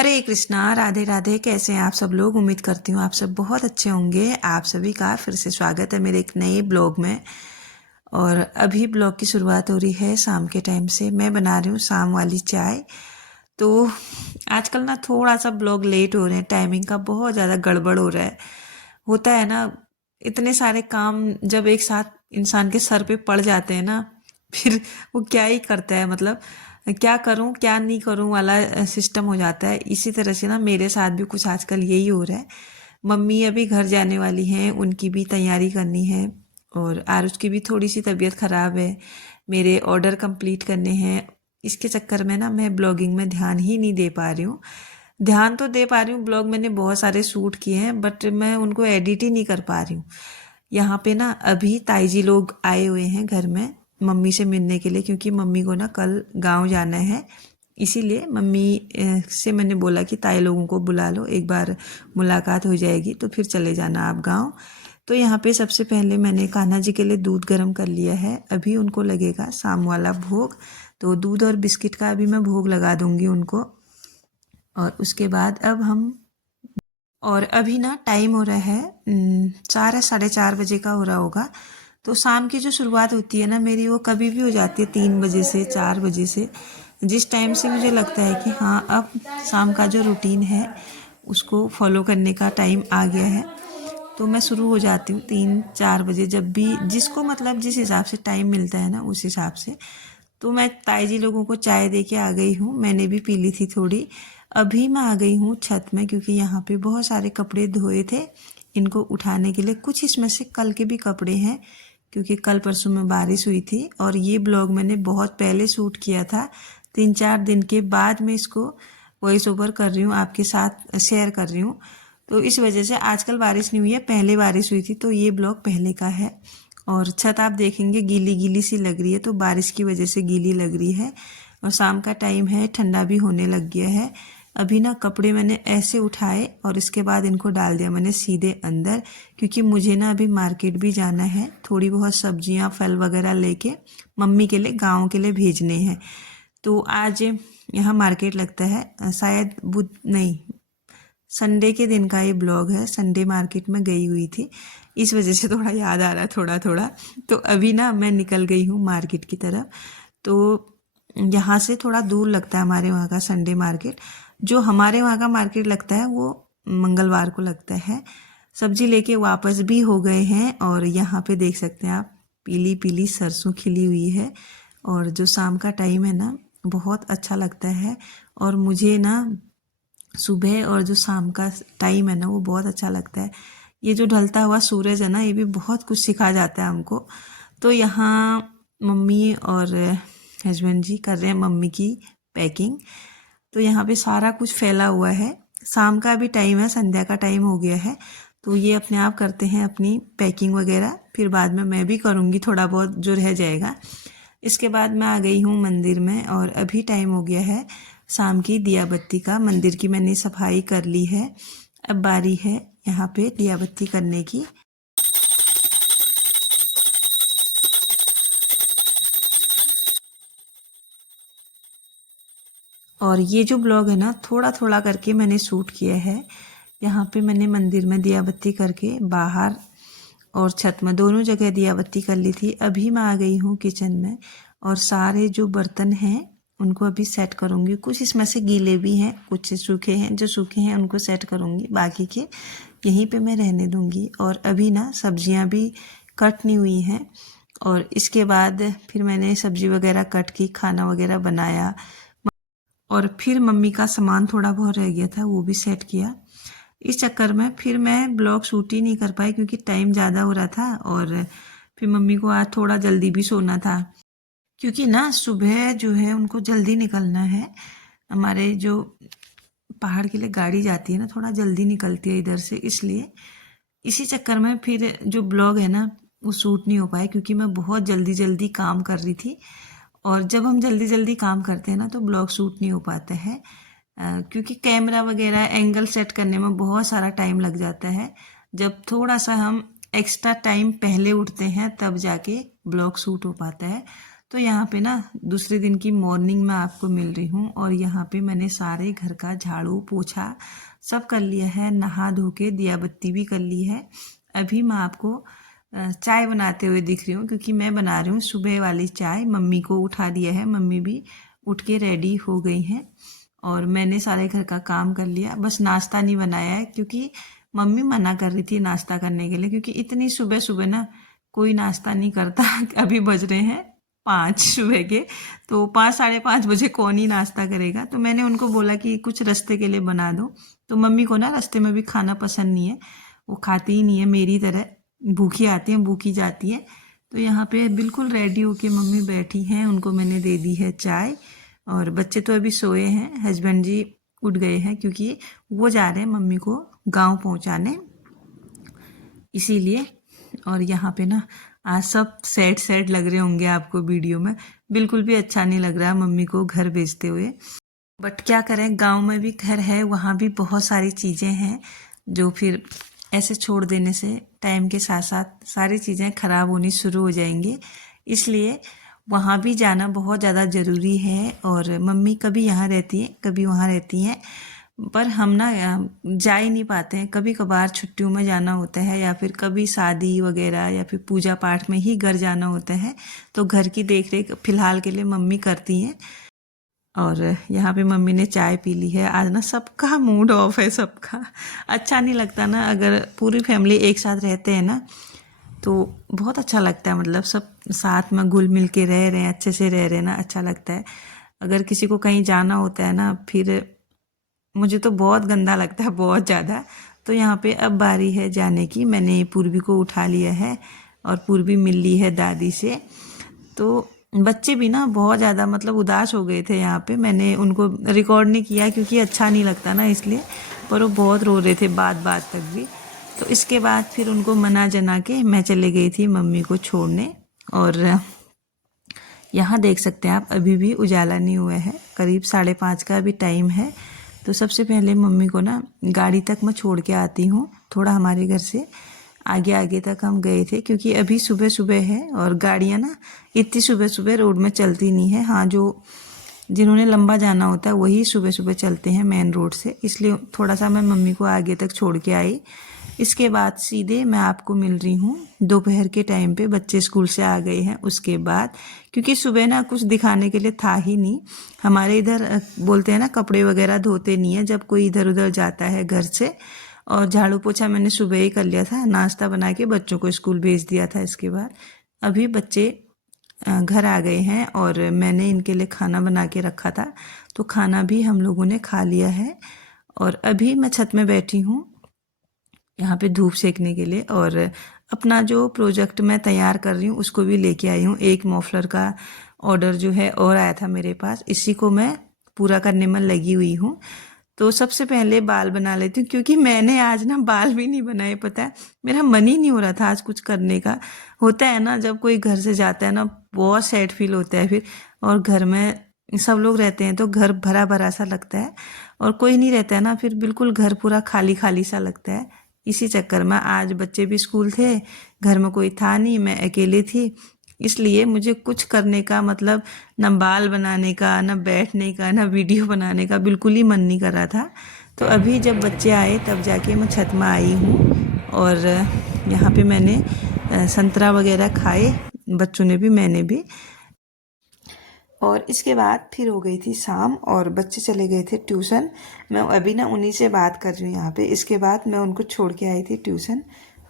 हरे कृष्णा, राधे राधे। कैसे हैं आप सब लोग? उम्मीद करती हूँ आप सब बहुत अच्छे होंगे। आप सभी का फिर से स्वागत है मेरे एक नए ब्लॉग में। और अभी ब्लॉग की शुरुआत हो रही है शाम के टाइम से। मैं बना रही हूँ शाम वाली चाय। तो आजकल ना थोड़ा सा ब्लॉग लेट हो रहे हैं, टाइमिंग का बहुत ज़्यादा गड़बड़ हो रहा है। होता है ना, इतने सारे काम जब एक साथ इंसान के सर पे पड़ जाते हैं ना, फिर वो क्या ही करता है, मतलब क्या करूं क्या नहीं करूं वाला सिस्टम हो जाता है। इसी तरह से ना मेरे साथ भी कुछ आजकल यही हो रहा है। मम्मी अभी घर जाने वाली हैं, उनकी भी तैयारी करनी है। और आरुष की भी थोड़ी सी तबीयत ख़राब है, मेरे ऑर्डर कंप्लीट करने हैं। इसके चक्कर में ना मैं ब्लॉगिंग में ध्यान ही नहीं दे पा रही हूँ। ध्यान तो दे पा रही हूँ, ब्लॉग मैंने बहुत सारे शूट किए हैं, बट मैं उनको एडिट ही नहीं कर पा रही हूँ। यहाँ पे ना अभी ताई जी लोग आए हुए हैं घर में मम्मी से मिलने के लिए, क्योंकि मम्मी को ना कल गांव जाना है। इसीलिए मम्मी से मैंने बोला कि ताई लोगों को बुला लो, एक बार मुलाकात हो जाएगी तो फिर चले जाना आप गांव। तो यहाँ पे सबसे पहले मैंने कान्हा जी के लिए दूध गर्म कर लिया है। अभी उनको लगेगा शाम वाला भोग, तो दूध और बिस्किट का अभी मैं भोग लगा दूंगी उनको। और उसके बाद अब हम, और अभी ना टाइम हो रहा है 4 या 4:30 बजे का हो रहा होगा। तो शाम की जो शुरुआत होती है ना मेरी, वो कभी भी हो जाती है 3 बजे से 4 बजे से। जिस टाइम से मुझे लगता है कि हाँ अब शाम का जो रूटीन है उसको फॉलो करने का टाइम आ गया है, तो मैं शुरू हो जाती हूँ 3-4 बजे, जब भी जिसको मतलब जिस हिसाब से टाइम मिलता है ना उस हिसाब से। तो मैं ताई जी लोगों को चाय दे के आ गई हूँ, मैंने भी पी ली थी थोड़ी। अभी मैं आ गई हूँ छत में, क्योंकि यहाँ पे बहुत सारे कपड़े धोए थे, इनको उठाने के लिए। कुछ इसमें से कल के भी कपड़े हैं, क्योंकि कल परसों में बारिश हुई थी। और ये ब्लॉग मैंने बहुत पहले शूट किया था, 3-4 दिन के बाद मैं इसको वॉइस ओवर कर रही हूँ, आपके साथ शेयर कर रही हूँ। तो इस वजह से आजकल बारिश नहीं हुई है, पहले बारिश हुई थी, तो ये ब्लॉग पहले का है। और छत आप देखेंगे गीली गीली सी लग रही है, तो बारिश की वजह से गीली लग रही है। और शाम का टाइम है, ठंडा भी होने लग गया है। अभी ना कपड़े मैंने ऐसे उठाए और इसके बाद इनको डाल दिया मैंने सीधे अंदर, क्योंकि मुझे ना अभी मार्केट भी जाना है, थोड़ी बहुत सब्जियां फल वगैरह लेके मम्मी के लिए गाँव के लिए भेजने हैं। तो आज यहाँ मार्केट लगता है, शायद बुध नहीं, संडे के दिन का ये ब्लॉग है। संडे मार्केट में गई हुई थी, इस वजह से थोड़ा याद आ रहा है थोड़ा थोड़ा। तो अभी ना मैं निकल गई हूँ मार्केट की तरफ। तो यहाँ से थोड़ा दूर लगता है हमारे वहाँ का संडे मार्केट। जो हमारे वहाँ का मार्केट लगता है वो मंगलवार को लगता है। सब्जी लेके वापस भी हो गए हैं, और यहाँ पे देख सकते हैं आप पीली पीली सरसों खिली हुई है। और जो शाम का टाइम है ना बहुत अच्छा लगता है। और मुझे ना सुबह और जो शाम का टाइम है ना वो बहुत अच्छा लगता है। ये जो ढलता हुआ सूरज है ना, ये भी बहुत कुछ सिखा जाता है हमको। तो यहाँ मम्मी और हस्बैंड जी कर रहे हैं मम्मी की पैकिंग। तो यहाँ पे सारा कुछ फैला हुआ है, शाम का भी टाइम है, संध्या का टाइम हो गया है। तो ये अपने आप करते हैं अपनी पैकिंग वगैरह, फिर बाद में मैं भी करूँगी थोड़ा बहुत जो रह जाएगा। इसके बाद मैं आ गई हूँ मंदिर में, और अभी टाइम हो गया है शाम की दिया बत्ती का। मंदिर की मैंने सफाई कर ली है, अब बारी है यहाँ पे दिया बत्ती करने की। और ये जो ब्लॉग है ना थोड़ा थोड़ा करके मैंने शूट किया है। यहाँ पे मैंने मंदिर में दिया बत्ती करके, बाहर और छत में दोनों जगह दिया बत्ती कर ली थी। अभी मैं आ गई हूँ किचन में, और सारे जो बर्तन हैं उनको अभी सेट करूँगी। कुछ इसमें से गीले भी हैं, कुछ सूखे हैं, जो सूखे हैं उनको सेट करूँगी, बाकी के यहीं पे मैं रहने दूँगी। और अभी ना सब्जियाँ भी कट नहीं हुई हैं, और इसके बाद फिर मैंने सब्जी वगैरह कट की, खाना वगैरह बनाया। और फिर मम्मी का सामान थोड़ा बहुत रह गया था, वो भी सेट किया। इस चक्कर में फिर मैं ब्लॉग शूट ही नहीं कर पाई, क्योंकि टाइम ज़्यादा हो रहा था। और फिर मम्मी को आज थोड़ा जल्दी भी सोना था, क्योंकि ना सुबह जो है उनको जल्दी निकलना है। हमारे जो पहाड़ के लिए गाड़ी जाती है ना, थोड़ा जल्दी निकलती है इधर से, इसलिए इसी चक्कर में फिर जो ब्लॉग है ना वो शूट नहीं हो पाए, क्योंकि मैं बहुत जल्दी जल्दी काम कर रही थी। और जब हम जल्दी जल्दी काम करते हैं ना तो ब्लॉग शूट नहीं हो पाता है, क्योंकि कैमरा वगैरह एंगल सेट करने में बहुत सारा टाइम लग जाता है। जब थोड़ा सा हम एक्स्ट्रा टाइम पहले उठते हैं तब जाके ब्लॉग शूट हो पाता है। तो यहाँ पे ना दूसरे दिन की मॉर्निंग में आपको मिल रही हूँ और यहाँ पे मैंने सारे घर का झाड़ू पोछा सब कर लिया है, नहा धो के दिया बत्ती भी कर ली है। अभी मैं आपको चाय बनाते हुए दिख रही हूँ क्योंकि मैं बना रही हूँ सुबह वाली चाय। मम्मी को उठा दिया है, मम्मी भी उठ के रेडी हो गई हैं और मैंने सारे घर का काम कर लिया। बस नाश्ता नहीं बनाया है क्योंकि मम्मी मना कर रही थी नाश्ता करने के लिए, क्योंकि इतनी सुबह सुबह ना कोई नाश्ता नहीं करता। अभी बज रहे हैं 5 सुबह के, तो 5 साढ़े 5 बजे कौन ही नाश्ता करेगा। तो मैंने उनको बोला कि कुछ रास्ते के लिए बना दो। तो मम्मी को ना रास्ते में भी खाना पसंद नहीं है, वो खाती ही नहीं है मेरी तरह, भूखी आती हैं भूखी जाती है। तो यहाँ पे बिल्कुल रेडी होके मम्मी बैठी हैं, उनको मैंने दे दी है चाय। और बच्चे तो अभी सोए हैं, हस्बैंड जी उठ गए हैं क्योंकि वो जा रहे हैं मम्मी को गांव पहुंचाने, इसीलिए। और यहाँ पे ना आज सब सैड सैड लग रहे होंगे आपको वीडियो में, बिल्कुल भी अच्छा नहीं लग रहा मम्मी को घर भेजते हुए। बट क्या करें, गांव में भी घर है, वहाँ भी बहुत सारी चीज़ें हैं जो फिर ऐसे छोड़ देने से टाइम के साथ साथ सारी चीज़ें ख़राब होनी शुरू हो जाएंगी, इसलिए वहाँ भी जाना बहुत ज़्यादा ज़रूरी है। और मम्मी कभी यहाँ रहती हैं कभी वहाँ रहती हैं, पर हम ना जा ही नहीं पाते हैं। कभी कभार छुट्टियों में जाना होता है या फिर कभी शादी वगैरह या फिर पूजा पाठ में ही घर जाना होता है, तो घर की देख रेख फ़िलहाल के लिए मम्मी करती हैं। और यहाँ पे मम्मी ने चाय पी ली है। आज ना सबका मूड ऑफ है, सबका अच्छा नहीं लगता ना, अगर पूरी फैमिली एक साथ रहते हैं ना तो बहुत अच्छा लगता है। मतलब सब साथ में घुल मिल के रह रहे हैं, अच्छे से रह रहे हैं ना, अच्छा लगता है। अगर किसी को कहीं जाना होता है ना, फिर मुझे तो बहुत गंदा लगता है, बहुत ज़्यादा। तो यहाँ पे अब बारी है जाने की। मैंने पूर्वी को उठा लिया है और पूर्वी मिल ली है दादी से। तो बच्चे भी ना बहुत ज़्यादा मतलब उदास हो गए थे यहाँ पे। मैंने उनको रिकॉर्ड नहीं किया क्योंकि अच्छा नहीं लगता ना, इसलिए, पर वो बहुत रो रहे थे बात बात तक भी। तो इसके बाद फिर उनको मना जना के मैं चले गई थी मम्मी को छोड़ने। और यहाँ देख सकते हैं आप, अभी भी उजाला नहीं हुआ है, करीब 5:30 का अभी टाइम है। तो सबसे पहले मम्मी को ना गाड़ी तक मैं छोड़ के आती हूँ। थोड़ा हमारे घर से आगे आगे तक हम गए थे क्योंकि अभी सुबह सुबह है और गाड़ियाँ ना इतनी सुबह सुबह रोड में चलती नहीं है। हाँ, जो जिन्होंने लंबा जाना होता है वही सुबह सुबह चलते हैं मेन रोड से, इसलिए थोड़ा सा मैं मम्मी को आगे तक छोड़ के आई। इसके बाद सीधे मैं आपको मिल रही हूँ दोपहर के टाइम पे, बच्चे स्कूल से आ गए हैं उसके बाद, क्योंकि सुबह ना कुछ दिखाने के लिए था ही नहीं। हमारे इधर बोलते हैं ना कपड़े वगैरह धोते नहीं है जब कोई इधर उधर जाता है घर से। और झाड़ू पोछा मैंने सुबह ही कर लिया था, नाश्ता बना के बच्चों को स्कूल भेज दिया था। इसके बाद अभी बच्चे घर आ गए हैं और मैंने इनके लिए खाना बना के रखा था, तो खाना भी हम लोगों ने खा लिया है। और अभी मैं छत में बैठी हूँ यहाँ पे धूप सेकने के लिए, और अपना जो प्रोजेक्ट मैं तैयार कर रही हूँ उसको भी लेके आई हूँ। एक मफलर का ऑर्डर जो है और आया था मेरे पास, इसी को मैं पूरा करने में लगी हुई हूँ। तो सबसे पहले बाल बना लेती हूँ क्योंकि मैंने आज ना बाल भी नहीं बनाए, पता है मेरा मन ही नहीं हो रहा था आज कुछ करने का। होता है ना जब कोई घर से जाता है ना, बहुत सैड फील होता है फिर, और घर में सब लोग रहते हैं तो घर भरा भरा सा लगता है, और कोई नहीं रहता है ना फिर बिल्कुल घर पूरा खाली खाली सा लगता है। इसी चक्कर में आज बच्चे भी स्कूल थे, घर में कोई था नहीं, मैं अकेली थी, इसलिए मुझे कुछ करने का मतलब न बाल बनाने का, न बैठने का, न वीडियो बनाने का बिल्कुल ही मन नहीं कर रहा था। तो अभी जब बच्चे आए तब जाके मैं छत में आई हूँ और यहाँ पे मैंने संतरा वगैरह खाए, बच्चों ने भी मैंने भी। और इसके बाद फिर हो गई थी शाम और बच्चे चले गए थे ट्यूशन। मैं अभी ना उन्हीं से बात कर रही हूँ यहाँ पे। इसके बाद मैं उनको छोड़ के आई थी ट्यूशन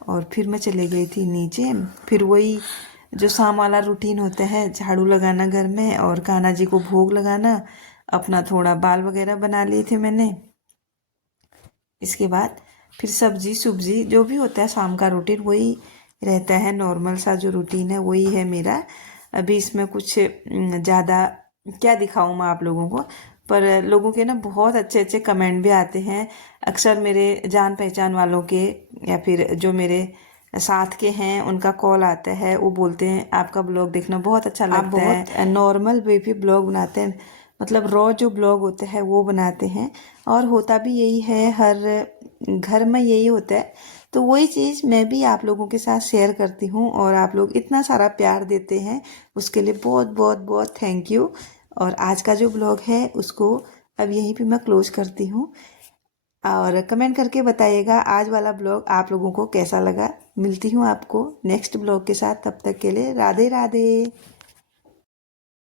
और फिर मैं चले गई थी नीचे। फिर वही जो शाम वाला रूटीन होता है, झाड़ू लगाना घर में और कान्हा जी को भोग लगाना, अपना थोड़ा बाल वगैरह बना लिए थे मैंने। इसके बाद फिर सब्जी सब्जी जो भी होता है शाम का रूटीन वही रहता है, नॉर्मल सा जो रूटीन है वही है मेरा। अभी इसमें कुछ ज़्यादा क्या दिखाऊँ मैं आप लोगों को, पर लोगों के ना बहुत अच्छे अच्छे कमेंट भी आते हैं अक्सर, मेरे जान पहचान वालों के या फिर जो मेरे साथ के हैं उनका कॉल आता है। वो बोलते हैं आपका ब्लॉग देखना बहुत अच्छा लगता है, बहुत नॉर्मल वे पे ब्लॉग बनाते हैं, मतलब रॉ जो ब्लॉग होते हैं वो बनाते हैं। और होता भी यही है, हर घर में यही होता है। तो वही चीज़ मैं भी आप लोगों के साथ शेयर करती हूँ और आप लोग इतना सारा प्यार देते हैं, उसके लिए बहुत बहुत बहुत थैंक यू। और आज का जो ब्लॉग है उसको अब यहीं पे मैं क्लोज करती हूँ और कमेंट करके बताइएगा आज वाला ब्लॉग आप लोगों को कैसा लगा। मिलती हूँ आपको नेक्स्ट ब्लॉग के साथ, तब तक के लिए राधे राधे।